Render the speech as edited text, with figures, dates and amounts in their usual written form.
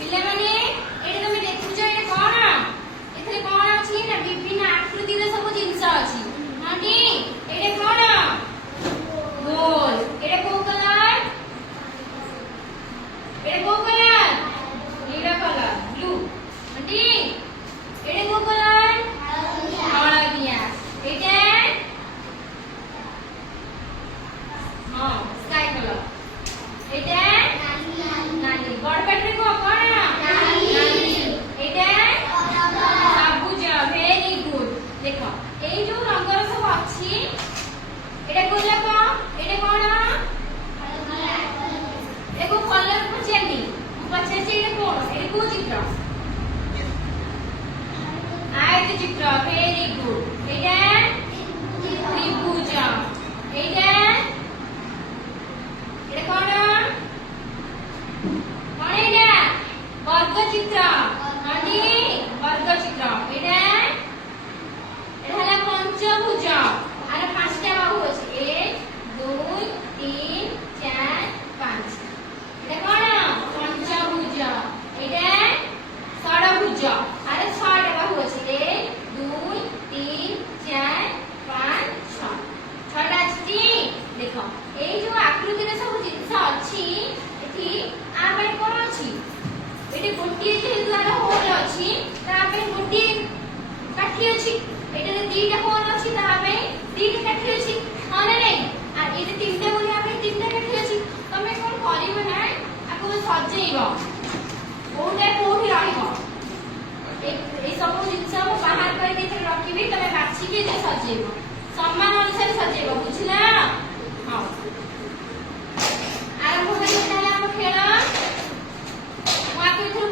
पिल्ले माने एटा तमे देखुछ एटा कोन एथरे कोन अछि ना विभिन्न आकृति रे सब जिंस अछि माने एटा कोन गोल एटा को कलर नीला कलर ब्लू माने एटा को कलर हळदिया एटा हां स्काई कलर एटा नाली बड़ पैटरे को कोन नाली एटा सबुज वेरी गुड देखो ए जो रंगर सब अछि एटा गोलाप एटा कोन एको कलर पछेनी पछे एटा कोन एटा को चित्र आयत चित्र वेरी गुड एटा त्रिभुज एटा कोन एटा वर्ग चित्र माने वर्ग चित्र एटा हला पंचभुज आर पांचटा बाहु अछि 1 2 3 4 5 एटा कोन पंचभुज एटा षडभुज आर छटा बाहु अछि 1 2 3 4 5 6 छटा अछि देखो ए जो आकृति रे सब जिंस अछि एठी आ पे कोन अछि एठी गोटी जे द्वारा होल अछि ता पे गोटी काठी अछि एटा रे तीटा होल अछि ता पे तीटा काठी अछि हां नै नै आ एठी तीनटा बोली आ पे तीनटा काठी अछि तमे कोन करिबो ना आको सजेइबो कोठे कोठी रहिबो ए सब जिंस हम बाहर करके एथे रखिबी तमे बाछि के जे सजेइबो सम्मान अनुसार सजेइबो बुझला हां आरंभ होता है हम खेल माको इथु